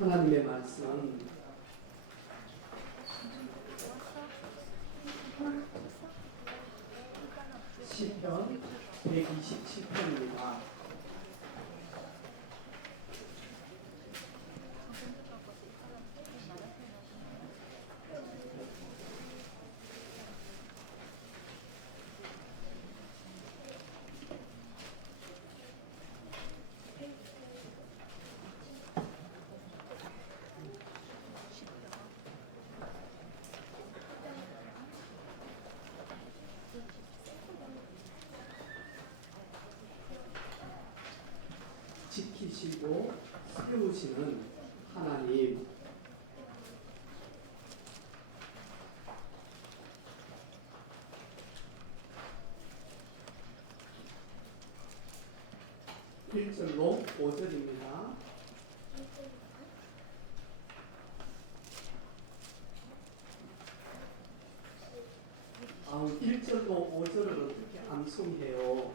하나님의 말씀 시편 127편입니다. 지키시고 세우시는 하나님, 일절로 5절입니다. 일절로 5절을 어떻게 암송해요?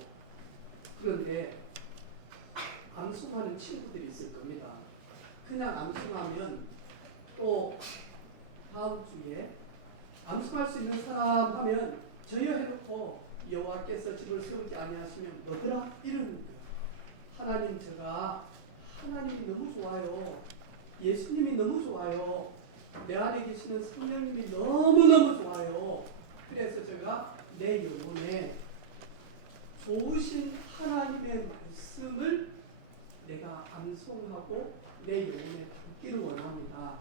그런데 암송하는 친구들이 있을 겁니다. 그냥 암송하면 또 다음 주에 암송할 수 있는 사람 하면 저여 해놓고 여호와께서 집을 세우지 아니하시면 뭐더라? 이러는 거예요. 하나님, 제가 하나님이 너무 좋아요. 예수님이 너무 좋아요. 내 안에 계시는 성령님이 너무너무 좋아요. 그래서 제가 내 영혼에 좋으신 하나님의 말씀을 내가 암송하고 내 영혼에 담기를 원합니다.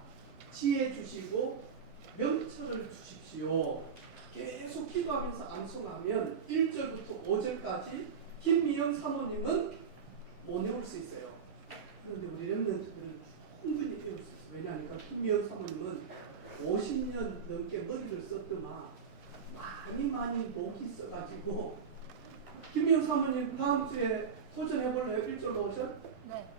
지혜 주시고 명철을 주십시오. 계속 기도하면서 암송하면 1절부터 5절까지 김미영 사모님은 못 외울 수 있어요. 그런데 우리 렘넌트들은 충분히 외울 수 있어요. 왜냐하니까 김미영 사모님은 50년 넘게 머리를 썼더만 많이 목이 있어가지고. 김미영 사모님 다음 주에 도전해볼래요? 1절로 5절? 네.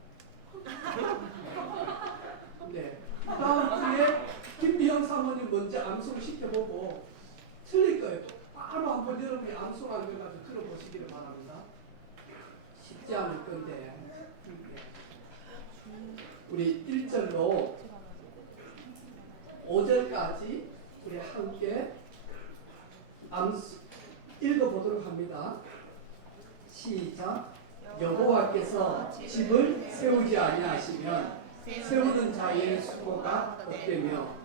네. 다음 주에 김미영 사모님 먼저 암송시켜보고 틀릴 거예요. 바로 한번 여러분이 암송한 걸 가지고 들어보시기를 바랍니다. 쉽지 않을 건데. 우리 1절로 5절까지 우리 함께 읽어보도록 합니다. 시작. 여호와께서 집을 세우지 아니하시면 세우는 자의 수고가 헛되며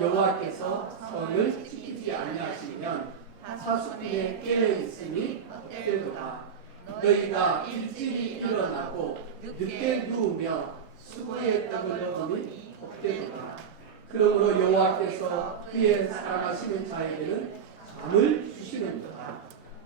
여호와께서 성을 지키지 아니하시면 사수꾼의 깨어 있음이 헛되도다. 너희가 일찍이 일어나고 늦게 누우며 수고의 떡을 먹으니 헛되도다. 그러므로 여호와께서 그의 사랑하시는 자에게는 잠을 주시는도다.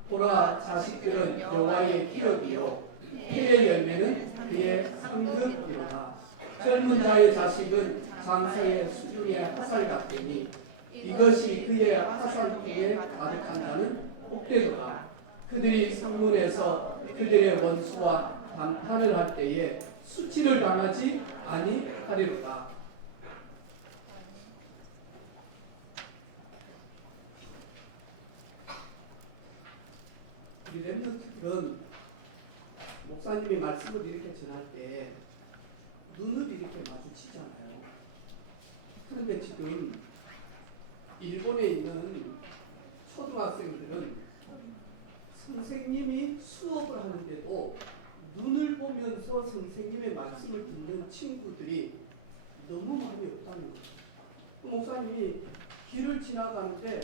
보라, 자식들은 여호와의 기업이요 해의 열매는 그의 상급이로다. 젊은 자의 자식은 장서의 수중의 화살 같으니 이것이 그의 화살통에 가득한 자는 복되도다. 그들이 성문에서 그들의 원수와 담판을 할 때에 수치를 당하지 아니하리로다. 우리 렘넌트들은 목사님이 말씀을 이렇게 전할 때 눈을 이렇게 마주치잖아요. 그런데 지금 일본에 있는 초등학생들은 선생님이 수업을 하는데도 눈을 보면서 선생님의 말씀을 듣는 친구들이 너무 많이 없다는 거예요. 목사님이 길을 지나가는데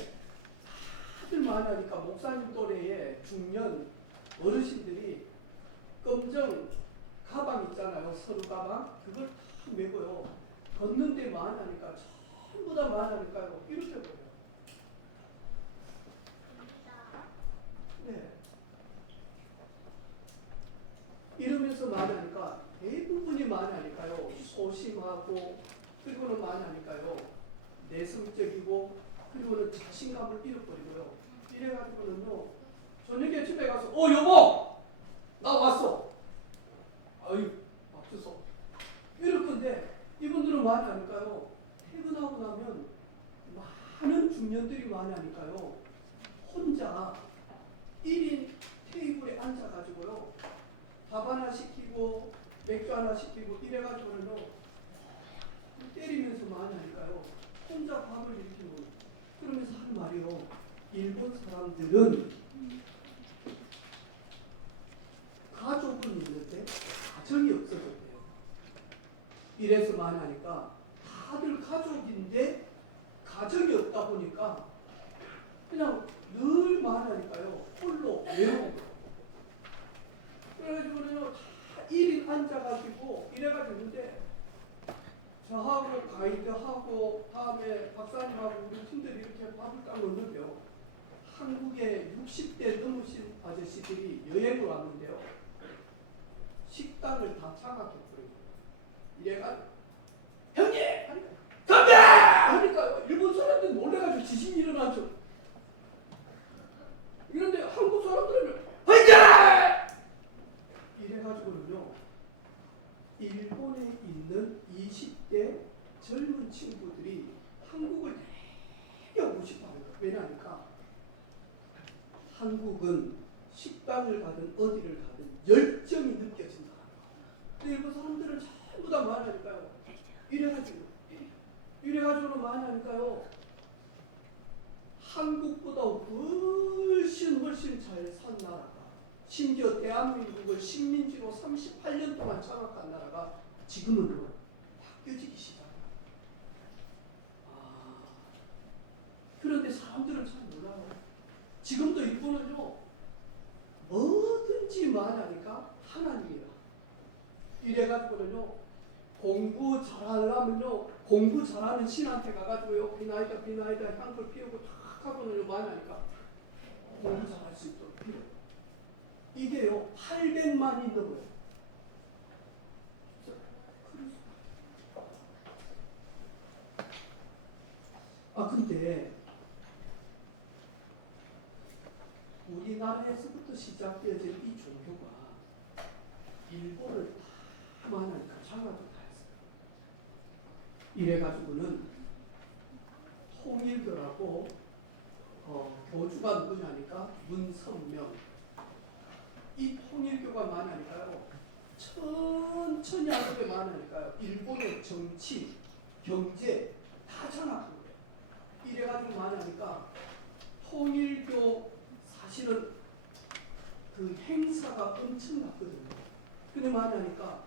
다들 많으니까 목사님 또래의 중년 어르신들이 검정 가방 있잖아요. 서류 가방. 그걸 다 메고요. 걷는데 많으니까 전부 다 많으니까요. 이렇게 보여요. 네. 이러면서 많으니까 대부분이 많으니까요. 소심하고 그리고는 많으니까요. 내성적이고 그리고는 자신감을 잃어버리고요. 이래가지고는요. 저녁에 집에 가서 여보! 나 왔어! 아유, 맙소사. 이럴 건데 이분들은 많이 하니까요. 퇴근하고 나면 많은 중년들이 많이 하니까요. 혼자 1인 테이블에 앉아가지고요. 밥 하나 시키고 맥주 하나 시키고 이래가지고는요. 혼자 밥을 이렇게 먹는. 그러면서 한 말이요. 일본 사람들은 가족은 있는데 가정이 없어졌대요. 이래서 말하니까 다들 가족인데 가정이 없다 보니까 그냥 늘 말하니까요. 홀로 외로운 거예요. 그래가지고는요. 다 1인 앉아가지고 이래가지고 있는데 저하고 가이드하고 다음에 박사님하고 우리 팀들이 이렇게 밥을 딱 먹는데요. 한국의 60대 넘으신 아저씨들이 여행을 왔는데요. 식당을 다 장악했거든요. 이래가지고 형님! 하니까 건배! 하니까 일본 사람들이 놀래가지고 지진이 일어나죠. 이런데 한국 사람들은 화이팅! 이래가지고는요. 일본에 있는 20대 젊은 친구들이 한국을 되게 오고 싶어합니다. 왜냐하니까 한국은 식당을 가든 어디를 가든 열정이 느껴진다. 근데 일본 사람들은 전부 다 말하니까요. 이래가지고는 말하니까요. 한국보다 훨씬 잘 산 나라가, 심지어 대한민국을 식민지로 38년 동안 장악한 나라가 지금은 바뀌어지기 시작합니다. 그런데 사람들은 잘 몰라요. 지금도 일본은요. 뭐든지 말하니까 하나님이라. 이래가지고는요. 공부 잘하려면요. 공부 잘하는 신한테 가가지고요. 비나이다 향불 피우고 탁 하고는요. 말하니까 공부 잘할 수 있도록 필요. 이게요. 800만이 넘어요. 근데 우리나라에서부터 시작되어진 이 종교가 일본을 다 말하니까 장악을 다 했어요. 이래가지고는 통일교라고 교주가 누구냐니까 문선명. 이 통일교가 많으니까요. 천천히 하게 많으니까요. 일본의 정치, 경제 다 장악한 거예요. 이래가지고 많으니까 통일교 사실은 그 행사가 엄청났거든요. 근데 많으니까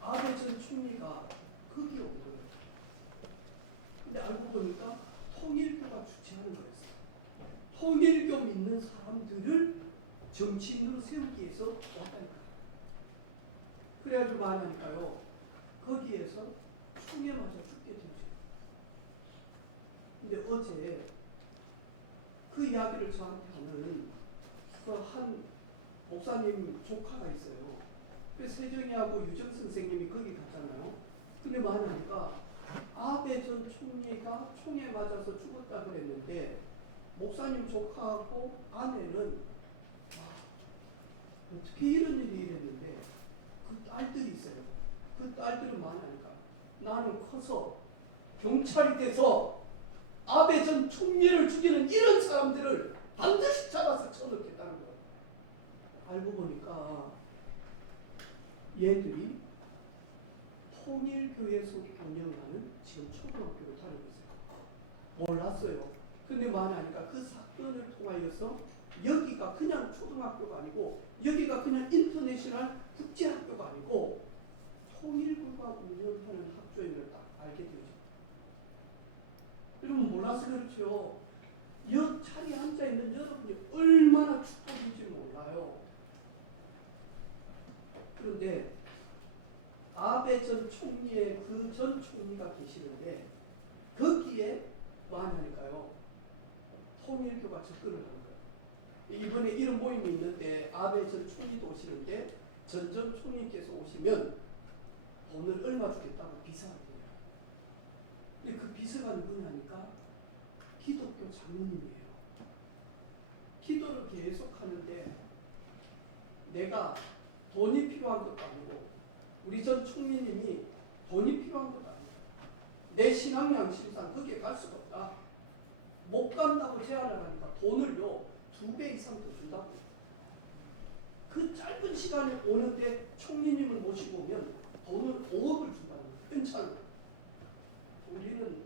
아베 전 총리가 거기 온 거예요. 근데 알고 보니까 통일교가 주최하는 거였어요. 통일교 믿는 사람들을 정치인으로 세우기 위해서 왔다니까요. 그래가지고 말하니까요. 거기에서 총에 맞아 죽게 되죠. 근데 어제 그 이야기를 저한테 하는 그 한 목사님 조카가 있어요. 그 세정이하고 유정 선생님이 거기 갔잖아요. 근데 말하니까 아베 전 총리가 총에 맞아서 죽었다 그랬는데 목사님 조카하고 아내는 어떻게 이런 일이 이랬는데 그 딸들이 있어요. 그 딸들은 말하니까 나는 커서 경찰이 돼서 아베 전 총리를 죽이는 이런 사람들을 반드시 잡아서 쳐넣겠다는 거예요. 알고 보니까 얘들이 통일교에서 운영하는 지금 초등학교를 다니고 있어요. 몰랐어요. 근데 말하니까 그 사건을 통하여서 여기가 그냥 초등학교가 아니고 여기가 그냥 인터내셔널 국제학교가 아니고 통일교가 운영하는 학교임을 딱 알게 되죠. 여러분 몰라서 그렇죠. 여 자리에 앉아있는 여러분이 얼마나 축복인지 몰라요. 그런데 아베 전 총리의 그 전 총리가 계시는데 거기에 뭐하냐니까요. 통일교가 접근을 하는 거예요. 이번에 이런 모임이 있는데 아베 전 총리도 오시는데 전 총리께서 오시면 돈을 얼마 주겠다고 비서가 돼요. 근데 그 비서가 누구냐니까 기독교 장로님이에요. 기도를 계속 하는데 내가 돈이 필요한 것도 아니고 우리 전 총리님이 돈이 필요한 것도 아니고 내 신앙 양심상 거기에 갈 수가 없다. 못 간다고 제안을 하니까 돈을요 2배 이상 더 준다고. 그 짧은 시간에 오는데 총리님을 모시고 오면 돈을 5억을 준다는 거예요. 괜찮아요. 우리는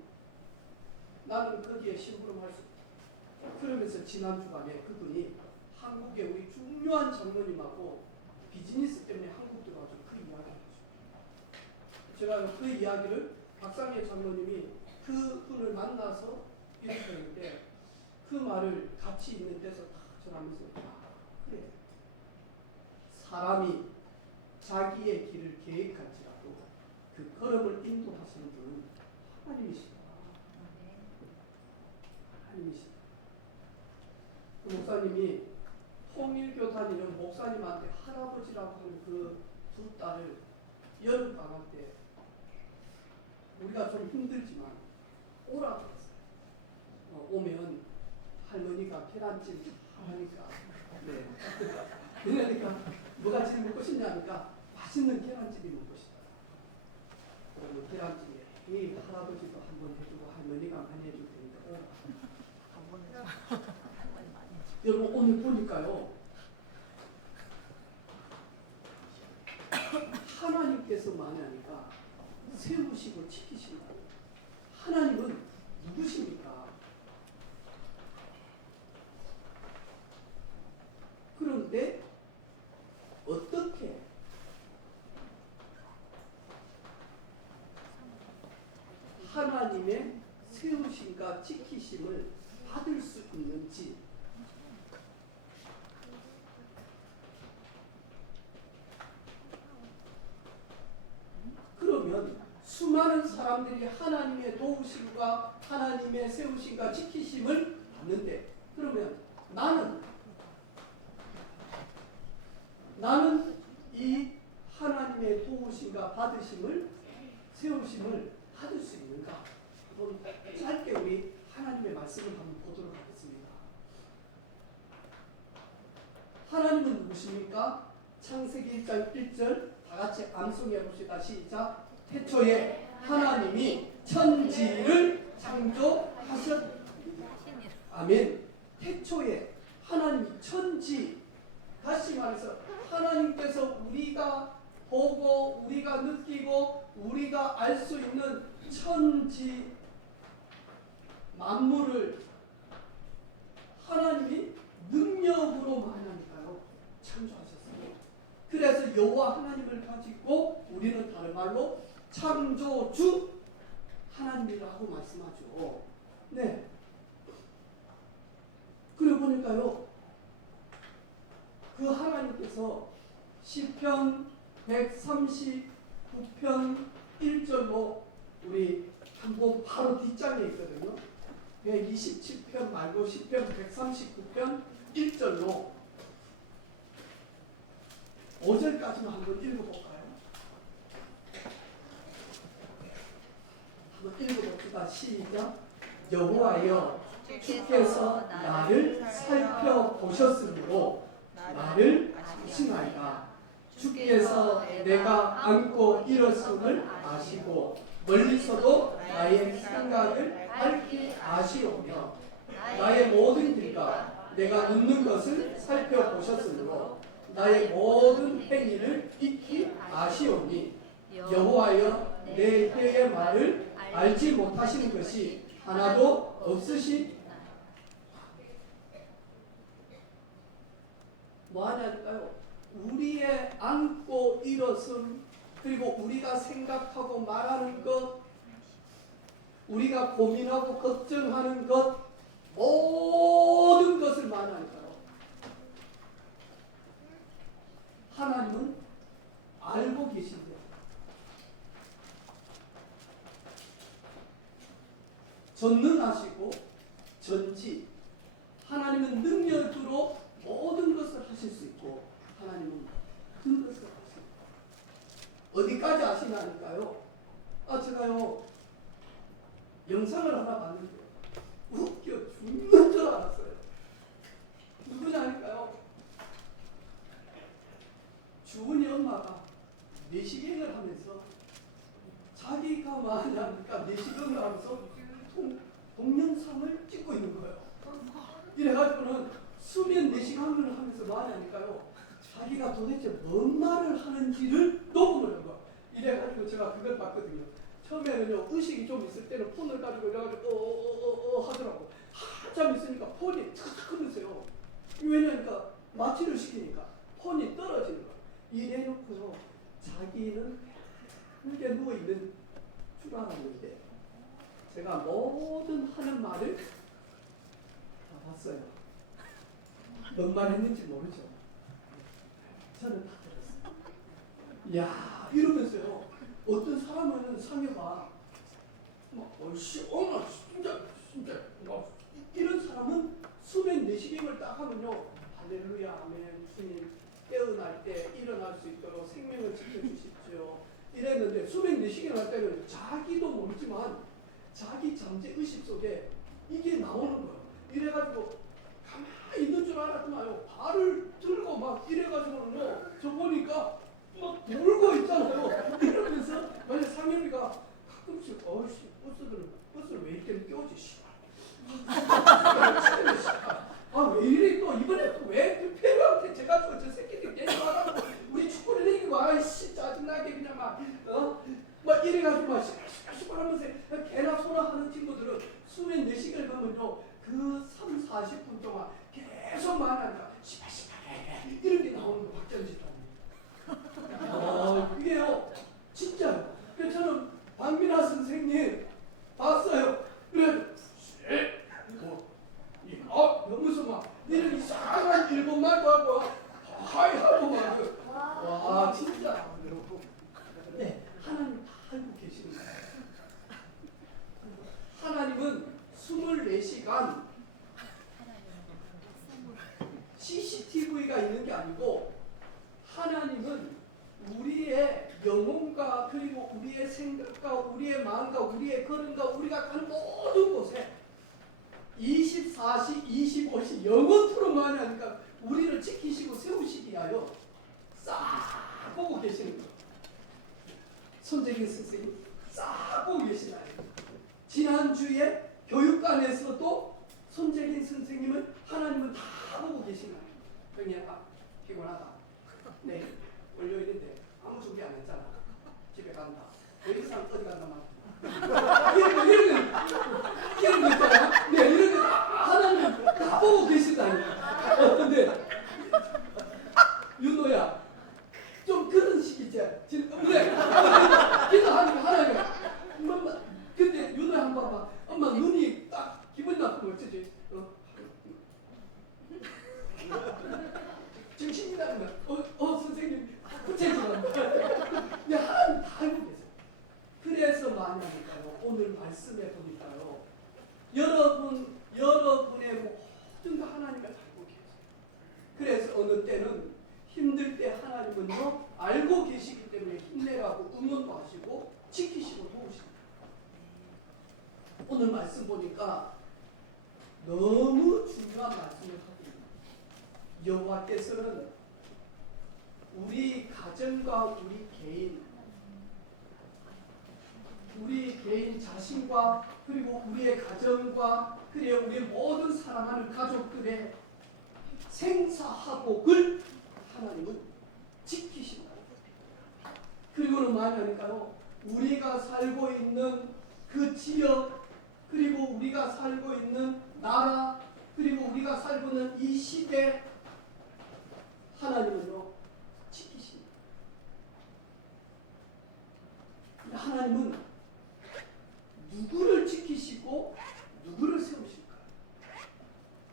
나는 거기에 심부름할 수 있다. 그러면서 지난 주간에 그분이 한국에 우리 중요한 장로님하고 비즈니스 때문에 한국 들어와서 그 이야기를 해줬어요. 제가 그 이야기를 박상혜 장로님이 그분을 만나서 이렇게 했는데 그 말을 같이 있는 데서 다 전하면서 그래, 사람이 자기의 길을 계획할지라도 그 걸음을 인도하시는 분은 하나님이시다. 하나님이시다. 그 목사님이 통일교 다니는 목사님한테 할아버지라고 하는 그 두 딸을 여름 방학 때 우리가 좀 힘들지만 오라고 했어요. 오면 할머니가 계란찜 하니까 네. 그러니까 뭐가 제일 먹고 싶냐니까 맛있는 계란찜이 먹고 싶다. 그리고 계란찜에 이 할아버지도 한번 해주고 할머니가 많이 해줄 테니까 여러분 오늘 보니까요. 하나님께서 만약니까 세우시고 지키신다. 하나님은 누구십니까? 그런데 어떻게 하나님의 세우심과 지키심을 받을 수 있는지 그러면 수많은 사람들이 하나님의 도우심과 하나님의 세우심과 지키심을 받는데 그러면 나는 이 하나님의 도우심과 받으심을 세우심을 받을 수 있는가? 한번 짧게 우리 하나님의 말씀을 한번 보도록 하겠습니다. 하나님은 누구십니까? 창세기 1장 1절 다 같이 암송해 봅시다. 시작. 태초에 하나님이 천지를 창조하셨. 아멘. 태초에 하나님이 천지, 다시 말해서 하나님께서 우리가 보고 우리가 느끼고 우리가 알 수 있는 천지 만물을 하나님이 능력으로 만하니까요 창조하셨어요. 그래서 여호와 하나님을 가지고 우리는 다른 말로 창조주 하나님이라고 말씀하죠. 네. 그리고 보니까요 그 하나님께서 시편 139편 1절로 우리 한번 바로 뒷장에 있거든요. 127편 말고 시편 139편 1절로 5절까지만 한번 읽어볼까요? 한번 읽어봅시다. 시작. 여호와여 주께서 나를 살펴보셨으므로 나를 아시나이다. 주께서 내가 안고 일었음을 아시고 멀리서도 나의 생각을 밝히 아시오며 나의 모든 길과 내가 눕는 것을 살펴보셨으므로 나의 모든 행위를 익히 아시오니 여호와여 내 혀의 말을 알지 못하시는 것이 하나도 없으시. 뭐 하냐니까요? 우리의 안고 일었음 그리고 우리가 생각하고 말하는 것 우리가 고민하고 걱정하는 것 모든 것을 말하니까요. 하나님은 알고 계신데 전능하시고 전지 하나님은 능력으로 모든 것을 하실 수 있고 하나님은 모든 것을 하실 수 있고 어디까지 아시나니까요? 제가요 영상을 하나 봤는데 웃겨 죽는 줄 알았어요. 누구냐니까요? 주은이 엄마가 내시경을 하면서 자기가 말하니까 내시경을 하면서 동영상을 찍고 있는 거예요. 이래가지고는 수면 내시경을 하면서 말하니까요 자기가 도대체 뭔 말을 하는지를 녹음을 한 거예요. 이래가지고 제가 그걸 봤거든요. 처음에는요 의식이 좀 있을 때는 폰을 가지고 이래가지고 하더라고. 한참 있으니까 폰이 탁 끊으세요. 왜냐니까 마취를 시키니까 폰이 떨어지는 거야. 이래놓고요 자기는 이렇게 누워있는 줄 알았는데 제가 모든 하는 말을 다 봤어요. 뭔 말 했는지 모르죠. 저는 다 들었어요. 야 이러면서요 어떤 사람은 상여가 막 얼씨 어머 진짜 이런 사람은 수면 내시경을 딱 하면요 할렐루야 아멘 주님 깨어날 때 일어날 수 있도록 생명을 지켜주십시오 이랬는데 수면 내시경을 할 때는 자기도 모르지만 자기 잠재 의식 속에 이게 나오는 거예요. 이래가지고 가만히 있는 줄 알았더만요 발을 들고 막 이래가지고는요 저 보니까 막 놀고 있잖아요. 이러면서 만약 상현이가 가끔씩 어이씨 버스를 왜 이렇게 껴오지 씨발 왜 이래 또 이번에 또 왜 패배한테 제가 저 새끼들 깨져가지고 우리 축구를 이기고 아이씨 짜증나게 그냥 막 이래가지고 막 씨발 하면서 개나 소나 하는 친구들은 수면 4시간을 가면요 그 3, 40분 동안 계속 말하니까 씨발 이런 게 나오는 거 박전지다. 그게요 진짜요. 그래서 저는 박민아 선생님 봤어요. 그래 너무서 막 니는 이상한 일본말도 하고 하이 하고 와 진짜 네 하나님 다 알고 계시는 거예요. 하나님은 24시간 CCTV가 있는 게 아니고 하나님은 우리의 영혼과 그리고 우리의 생각과 우리의 마음과 우리의 걸음과 우리가 가는 모든 곳에 24시 25시 영원토록만 하니까 우리를 지키시고 세우시기 위하여 싹 보고 계시는 거예요. 손재긴 선생님 싹 보고 계시나요? 지난주에 교육관에서도 손재긴 선생님을 하나님은 다 보고 계시나요? 그냥 피곤하다. 네, 월요일인데 아무 준비 안 했잖아. 집에 간다. 더 이상 어디 간다 말. 이런 거 있잖아. 네, 이런 거 하나님 다 보고 계신다니까. 근데 윤호야, 좀 그런 식이지. 그래, 기도하니까 하나님. 근데 윤호야 한번 봐. 엄마 눈이 딱 기분 나쁘면 어쩌지? 정신이 나는 거야. 선생님 구체적으로 하나님 다 알고 계세요. 그래서 말하니까요 오늘 말씀해 보니까요 여러분의 모든 거 하나님을 알고 계세요. 그래서 어느 때는 힘들 때 하나님은요 알고 계시기 때문에 힘내라고 응원도 하시고 지키시고 도우십니다. 오늘 말씀 보니까 너무 중요한 말씀을 하고 있습니다. 여호와께서는 우리 가정과 우리 개인 자신과 그리고 우리의 가정과 그리고 우리의 모든 사랑하는 가족들의 생사화복을 하나님은 지키신다. 그리고는 말하니까요 우리가 살고 있는 그 지역 그리고 우리가 살고 있는 나라 그리고 우리가 살고 있는 이 시대 하나님은요 지키십니다. 하나님은 누구를 지키시고 누구를 세우실까요?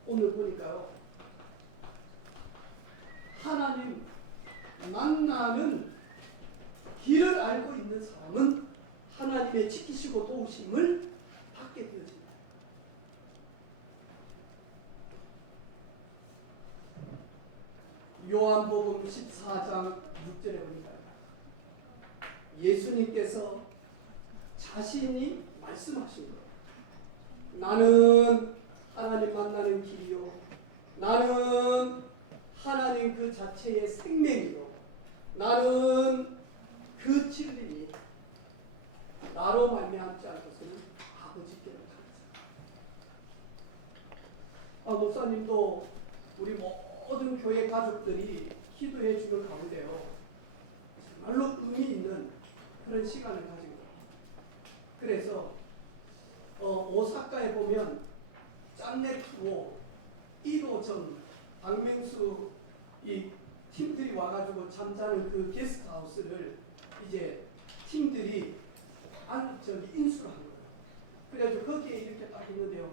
오늘 보니까요 하나님 만나는 길을 알고 있는 사람은 하나님의 지키시고 도우심을 받게 되어집니다. 요한복음 14장 6절에 보니까 예수님께서 자신이 말씀하신 거예요. 나는 하나님 만나는 길이요 나는 하나님 그 자체의 생명이요 나는 그 진리니 나로 말미암지 않고서는 아버지께로 가는 목사님도 우리 모든 교회 가족들이 기도해 주는 가운데요 정말로 의미 있는 그런 시간을 가지고 그래서 오사카에 보면 짠내투고 1호점 박명수 이 팀들이 와가지고 잠자는 그 게스트하우스를 이제 팀들이 인수를 한 거예요. 그래가지고 거기에 이렇게 딱 있는데요.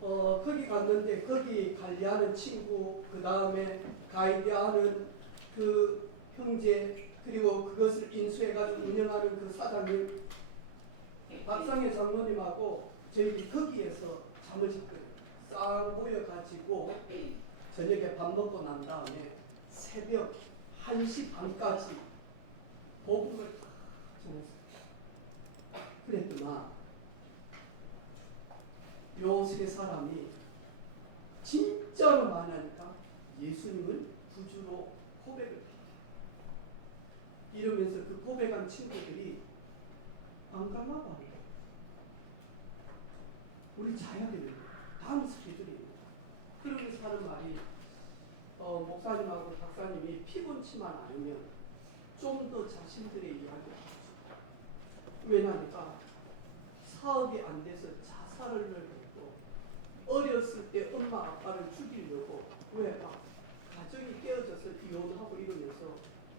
거기 갔는데 거기 관리하는 친구, 그 다음에 가이드하는 그 형제, 그리고 그것을 인수해가지고 운영하는 그 사장님, 박상혜 장로님하고 저희들이 거기에서 잠을 잤거든요. 싹 모여가지고 저녁에 밥 먹고 난 다음에 새벽 1시 반까지 복음을 다 전했어요. 그랬더만 요 세 사람이 진짜로 만나니까 예수님을 구주로 고백을 해요. 이러면서 그 고백한 친구들이 반가워 봐요. 우리 자야 되는 다음 스케줄이에요. 그러면서 하는 말이 목사님하고 박사님이 피곤치만 않으면 좀 더 자신들의 이야기를 하죠. 왜냐니까 사업이 안 돼서 자살을 했고 어렸을 때 엄마 아빠를 죽이려고 왜 가정이 깨어져서 이혼하고 이러면서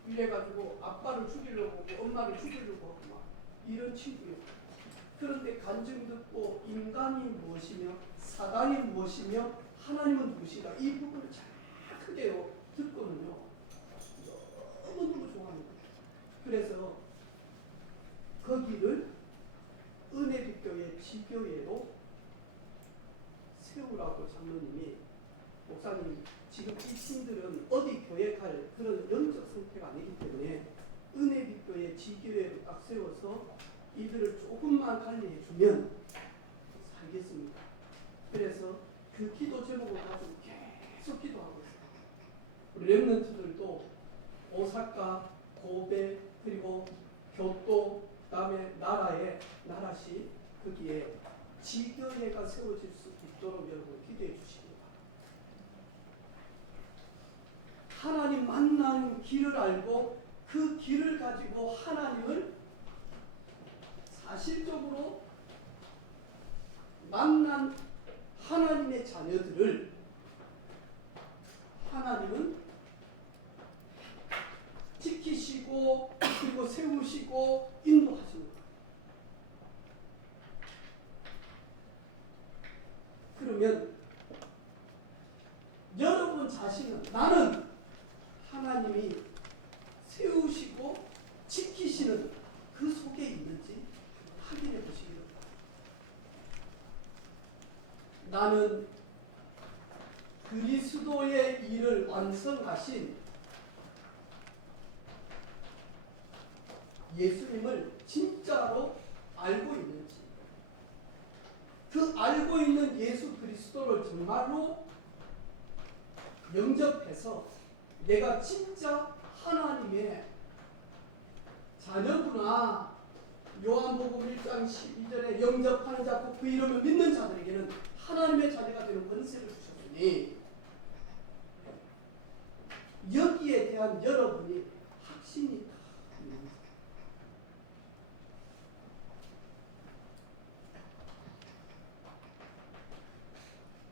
이래가지고 아빠를 죽이려고 하고 엄마를 죽이려고 하고 막 이런 친구예요. 그런데 간증 듣고 인간이 무엇이며 사단이 무엇이며 하나님은 누구시다 이 부분을 잘 크게요 듣거든요. 너무너무 좋아합니다. 그래서 거기를 은혜빛교회 지교회로 세우라고 장로님이 목사님 지금 이 팀들은 어디 교역할 그런 영적 상태가 아니기 때문에 은혜빛교회 지교회로 딱 세워서 이들을 조금만 관리해 주면 살겠습니다. 그래서 그 기도 제목을 가지고 계속 기도하고 있어요. 우리 렘넌트들도 오사카, 고베, 그리고 교토, 그다음에 나라시 거기에 지교회가 세워질 수 있도록 여러분 기도해 주시기 바랍니다. 하나님 만나는 길을 알고 그 길을 가지고 하나님을 사실적으로 만난 하나님의 자녀들을 하나님은 지키시고 그리고 세우시고 인도하십니다. 그러면 여러분 자신은 나는 하나님이 세우시고 지키시는 그 속에 있는지 확인해 보시기 바랍니다. 나는 그리스도의 일을 완성하신 예수님을 진짜로 알고 있는지, 그 알고 있는 예수 그리스도를 정말로 영접해서 내가 진짜 하나님의 자녀구나. 요한복음 1장 12절에 영접하는 자 곧 그 이름을 믿는 자들에게는 하나님의 자녀가 되는 권세를 주셨으니 여기에 대한 여러분이 확신이 다 있는 거예요.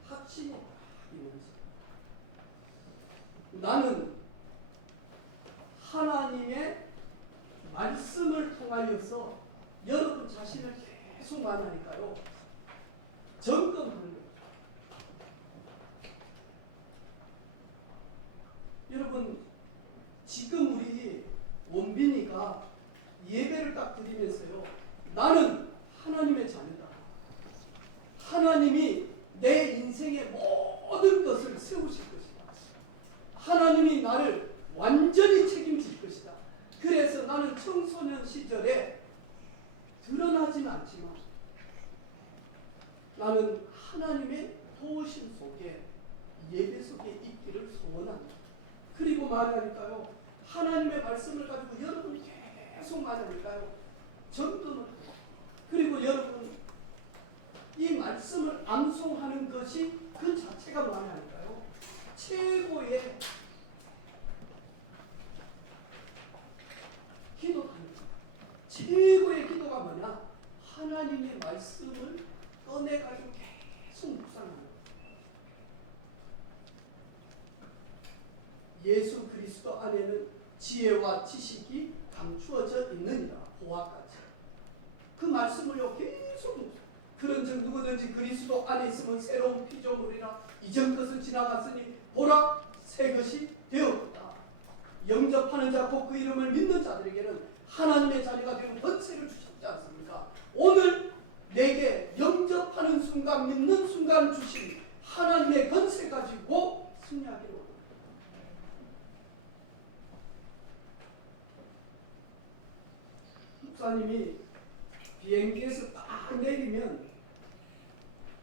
확신이 다 있는지. 나는 하나님의 말씀을 통하여서 여러분 자신을 계속 만나니까요. 점검하는 거예요. 여러분 지금 우리 원빈이가 예배를 딱 드리면서요. 나는 하나님의 자녀다. 하나님이 내 인생의 모든 것을 세우실 것이다. 하나님이 나를 완전히 책임질 것이다. 그래서 나는 청소년 시절에 드러나진 않지만 나는 하나님의 도우심 속에 예배 속에 있기를 소원합니다. 그리고 말하니까요. 하나님의 말씀을 가지고 여러분 계속 말하니까요. 점검을 하고 그리고 여러분 이 말씀을 암송하는 것이 그 자체가 말하니까요. 최고의 기도가 아닙니다. 최고의 기도가 뭐냐? 하나님의 말씀을 꺼내가지고 계속 묵상하는 거예요. 예수 그리스도 안에는 지혜와 지식이 감추어져 있느니라. 보아까지. 그 말씀을요 계속 묵상. 그런즉 누구든지 그리스도 안에 있으면 새로운 피조물이라. 이전 것은 지나갔으니 보라 새 것이 되었다. 영접하는 자 곧 그 이름을 믿는 자들에게는 하나님의 자녀가 되는 권세를 주셨지 않습니까? 오늘 내게 영접하는 순간 믿는 순간 주신 하나님의 권세 가지고 승리하기를 원합니다. 목사님이 비행기에서 딱 내리면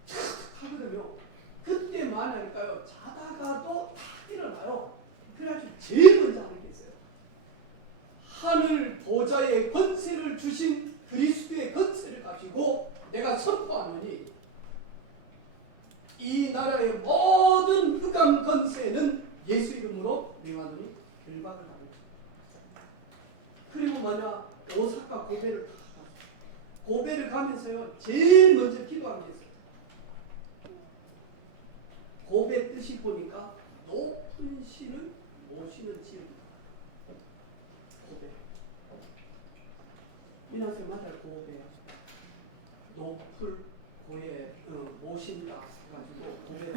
착 하거든요. 그때만 할까요? 자다가도 딱 일어나요. 그래가지고 제일 먼저 하는 게 있어요. 하늘 보좌의 권세를 주신 그리스도의 권세를 가지고 내가 선포하노니 이 나라의 모든 흑암 권세는 예수 이름으로 명하노니 결박을 하는 거예요. 그리고 만약 오사카 고베를 다 갔어요. 고베를 가면서요 제일 먼저 기도한 게 있어요. 고베 뜻이 보니까 높은 신을 모시는 지름. 고베. 미나세 맞아요. 고베야. 높을 고에 모신다 해가지고 고베.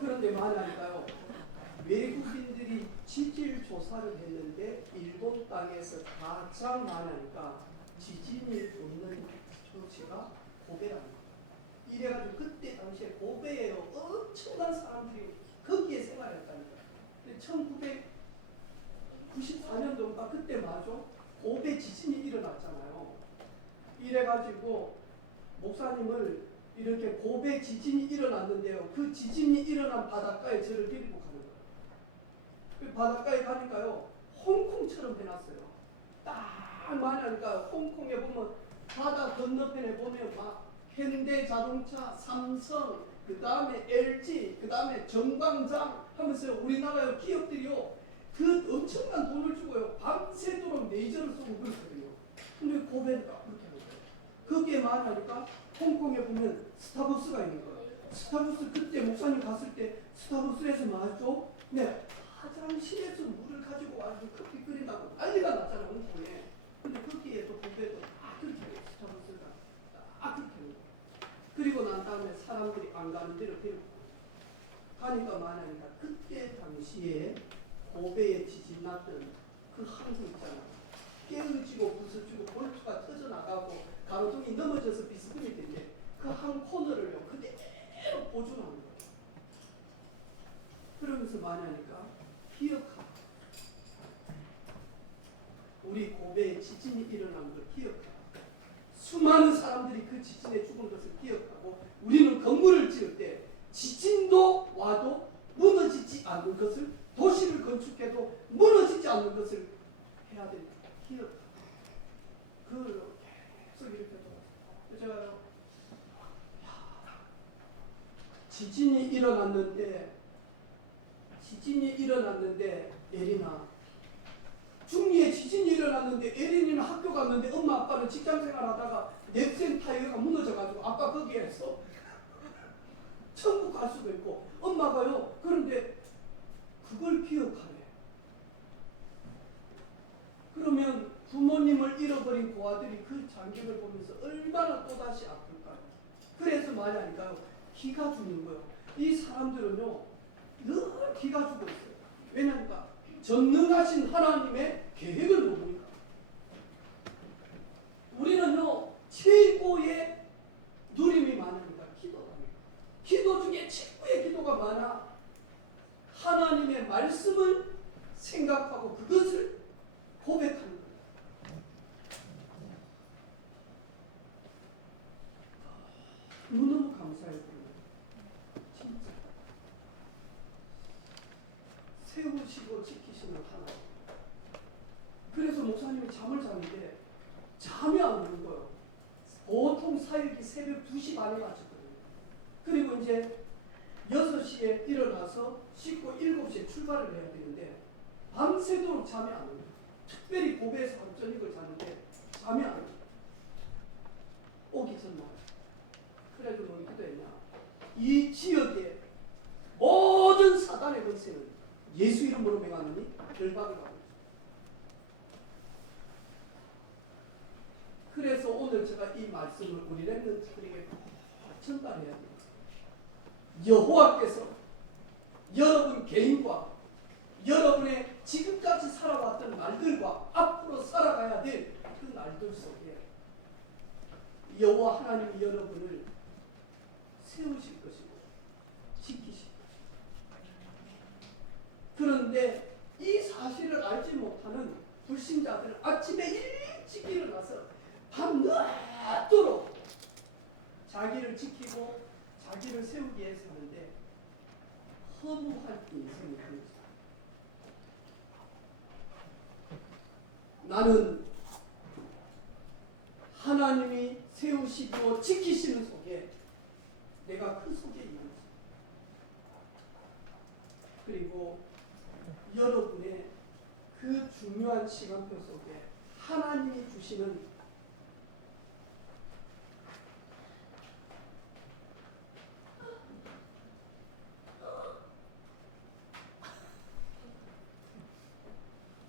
그런데 말하니까요. 외국인들이 지질 조사를 했는데 일본 땅에서 가장 많으니까 지진이 없는 조치가 고베랍니다. 이래가지고 그때 당시에 고베에 엄청난 사람들이 거기에 생활했다니까. 근데 1994년도인가 그때 맞죠? 고베 지진이 일어났잖아요. 이래가지고 목사님을 이렇게 고베 지진이 일어났는데요. 그 지진이 일어난 바닷가에 저를 데리고 가는 거예요. 그 바닷가에 가니까요. 홍콩처럼 해놨어요. 딱 말하니까 홍콩에 보면 바다 건너편에 보면 막 현대자동차, 삼성, 그 다음에 LG, 그 다음에 정광장 하면서 우리나라 기업들이요. 그 엄청난 돈을 주고요. 밤새도록 레이저를 쏘고 그렇거든요. 근데 고베가 그렇게 하는 거예요. 거기에 말하니까 홍콩에 보면 스타벅스가 있는 거예요. 스타벅스 그때 목사님 갔을 때 스타벅스에서 맞죠? 네. 화장실에서 물을 가지고 와서 커피 끓인다고 난리가 났잖아요. 홍콩에. 근데 거기에 또 고베도 다 그렇게 해요. 스타벅스가 다 그렇게 해요. 그리고 난 다음에 사람들이 안 가는 데로 데리고 가니까 말하니까 그때 당시에 고베에 지진 났던 그 항구 있잖아요. 깨어지고 부서지고 볼트가 터져나가고 가로등이 넘어져서 비스듬히 된게 그 한 코너를요 그대로 보존하는 거예요. 그러면서 말하니까 기억하라. 우리 고베에 지진이 일어난 걸 기억하라. 수많은 사람들이 그 지진에 죽은 것을 기억하고 우리는 건물을 지을 때 지진도 와도 무너지지 않는 것을 도시를 건축해도 무너지지 않는 것을 해야 된다. 기억하라. 그걸 계속 이렇게 제가 지진이 일어났는데 에리나 중리에 지진이 일어났는데 에린이는 학교 갔는데 엄마 아빠는 직장생활 하다가 넥센 타이어가 무너져가지고 아빠 거기에서 천국 갈 수도 있고 엄마가요 그런데 그걸 기억하래. 그러면 부모님을 잃어버린 고아들이 그 장면을 보면서 얼마나 또다시 아플까요? 그래서 말하니까요 기가 죽는 거예요. 이 사람들은요 늘 기가 죽고 있어요. 왜냐니까 전능하신 하나님의 계획을 모르니까. 우리는요 최고의 누림이 많으니까 기도합니다. 기도 중에 최고의 기도가 많아. 하나님의 말씀을 생각하고 그것을 고백하는 거예요. 너무너무 감사해요. 진짜 세우시고 지키시는 하나님. 그래서 목사님이 잠을 자는데 잠이 안 오는 거예요. 보통 사역이 새벽 2시 반에 마쳤거든요. 그리고 이제 6시에 일어나서 씻고 7시에 출발을 해야 되는데 밤새도록 잠이 안 오는 거예요. 특별히 고베에서 하루 저녁을 자는데 가면 오기 전날 그래도 뭘 기도했냐? 이 지역의 모든 사단의 권세는 예수 이름으로 명하느니 열박이라고. 그래서 오늘 제가 이 말씀을 우리 렘넌트들에게 전달해야 돼요. 여호와께서 여러분 개인과 여러분의 지금까지 살아왔던 날들과 앞으로 살아가야 될 그 날들 속에 여호와 하나님이 여러분을 세우실 것이고 지키실 것이고, 그런데 이 사실을 알지 못하는 불신자들은 아침에 일찍 일어나서 밤늦도록 자기를 지키고 자기를 세우기 위해서 하는데 허무할 게 있습니다. 나는 하나님이 세우시고 지키시는 속에 내가 그 속에 있는 것입니다. 그리고 여러분의 그 중요한 시간표 속에 하나님이 주시는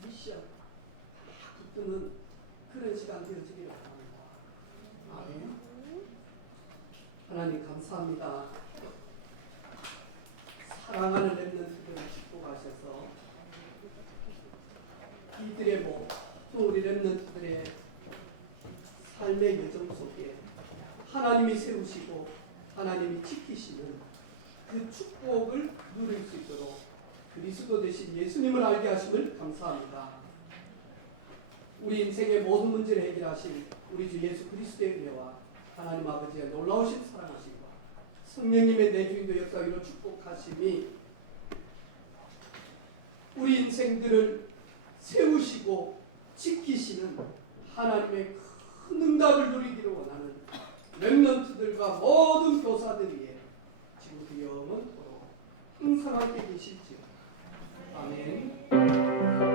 미션 붙드는 그런 시간 되어지기를 바랍니다. 아멘. 하나님 감사합니다. 사랑하는 렘넌트들을 축복하셔서 이들의 몸, 또 우리 렘넌트들의 삶의 여정 속에 하나님이 세우시고 하나님이 지키시는 그 축복을 누릴 수 있도록 그리스도 되신 예수님을 알게 하심을 감사합니다. 우리 인생의 모든 문제를 해결하실 우리 주 예수 그리스도의 은혜와 하나님 아버지의 놀라우신 사랑하심과 성령님의 내주인도 역사위로 축복하심이 우리 인생들을 세우시고 지키시는 하나님의 큰 응답을 누리기를 원하는 렘넌트들과 모든 교사들 위해 지금부터 영원토록 항상 함께 계실지어다. 아멘.